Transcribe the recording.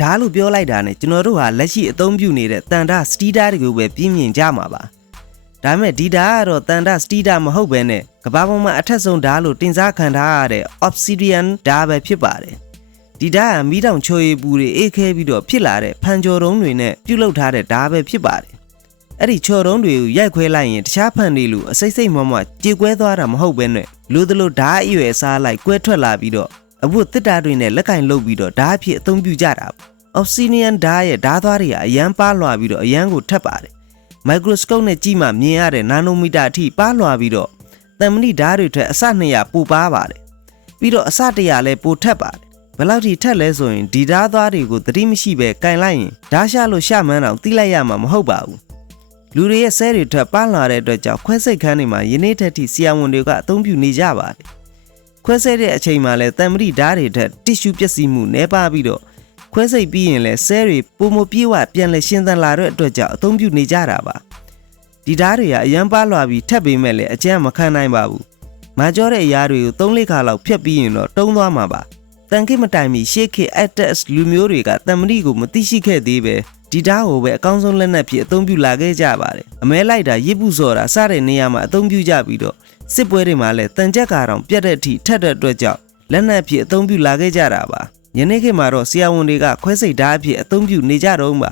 ဒါလိုပြောလိုက်တာနဲ့ကျွန်တော်တို့ဟာလက်ရှိအသုံးပြုနေတဲ့တန်တာစတီဒါတွေကိုပဲပြင်းမြင်ကြမှာပါဒါမဲ့ဒီဓာတ်ကတော့တန်တာစတီဒါမဟုတ်ဘဲနဲ့ကမ္ဘာပေါ်မှာအထက်ဆုံးဓာတ်လို့တင်စားခံထားရတဲ့ Obsidian ဓာတ်ပဲဖြစ်ပါတယ်ဒီဓာတ်ကမီးတောင်ချိုရည်ပူတွေအေးခဲပြီးတော့ဖြစ်လာတဲ့ဖန်ကျော်တုံးတွေနဲ့ပြုတ်လုထားတဲ့ဓာတ်ပဲဖြစ်ပါတယ်အဲ့ဒီချော်တုံးတွေကိုရိုက်ခွဲလိုက်ရင်တခြားဖန်တွေလိုအစိမ့်စိမ့်မမကြေကွဲသွားတာမဟုတ်ဘဲနဲ့လိုသလိုဓာတ်အရွယ်စားလိုက်ကွဲထွက်လာပြီးတော့အဝတ်တစ်တာတွေနဲ့လက်ကင်လုတ်ပြီးတော့ဓာတ်ဖြစ်အသုံးပြုကြတာ Obsidian ဓာတ်ရဲ့ဓာတ်သွားတွေကအရန်ပါလွှာပြီးတော့အရန်ကိုထက်ပါတယ် Microscope နဲ့ကြည့်မှမြင်ရတဲ့နာနိုမီတာအထိပါလွှာပြီးတော့တန်မဏိဓာတ်တွေထက်အဆ200ပိုပါပါတယ်ပြီးတော့အဆ100လည်းပိုထက်ပါတယ်ဘယ်လောက်ထိထက်လဲဆိုရင်ဒီဓာတ်သွားတွေကိုသတိမရှိပဲကင်လိုက်ရင်ဓာတ်ရှာလို့ရှာမှန်းအောင်တိလိုက်ရမှာမဟုတ်ပါဘူးလူတွေရဲ့ဆဲတွေထက်ပါလာတဲ့အတွက်ကြောင့်ခွဲစိတ်ခန်းတွေမှာယနေ့ထက်ထိဆရာဝန်တွေကအသုံးပြုနေကြပါတယ်ခွဲစိတ်တဲ့အချိန်မှာလည်းတန်မဏိဓာတ်တွေထက်တစ်ရှူပျက်စီးမှုနည်းပါပြီးတော့ခွဲစိတ်ပြီးရင်လည်းဆဲတွေပုံမပြေဝပြန်လဲရှင်းသန်လာတဲ့အတွက်ကြောင့်အသုံးပြုနေကြတာပါဒီဓာတ်တွေကအရန်ပါလွှာပြီးထက်ပေမဲ့လည်းအကျန်းမခံနိုင်ပါဘူးမာကျောတဲ့အရာတွေကို3-4ခါလောက်ဖြတ်ပြီးရင်တော့တုံးသွားမှာပါတန်ကိမတိုင်မီရှေ့ခေတ် Atlas လူမျိုးတွေကတန်မဏိကိုမသိရှိခဲ့သေးပဲဒီဓာတ်ကိုပဲအကောင်းဆုံးလက်နက်ဖြစ်အသုံးပြုလာခဲ့ကြပါတယ်အမဲလိုက်တာရစ်ပုစော်တာစတဲ့နေရာမှာအသုံးပြုကြပြီးတော့စစ်ပွဲတွေမှာလည်းတန်ကြက်ကာတောင်ပြတ်တဲ့အထိထက်တဲ့အတွက်ကြောင့်လက်နက်ဖြစ်အသုံးပြုလာခဲ့ကြတာပါယနေ့ခေတ်မှာတော့ဆရာဝန်တွေကခွဲစိတ်ဓာတ်အဖြစ်အသုံးပြုနေကြတော့မှာ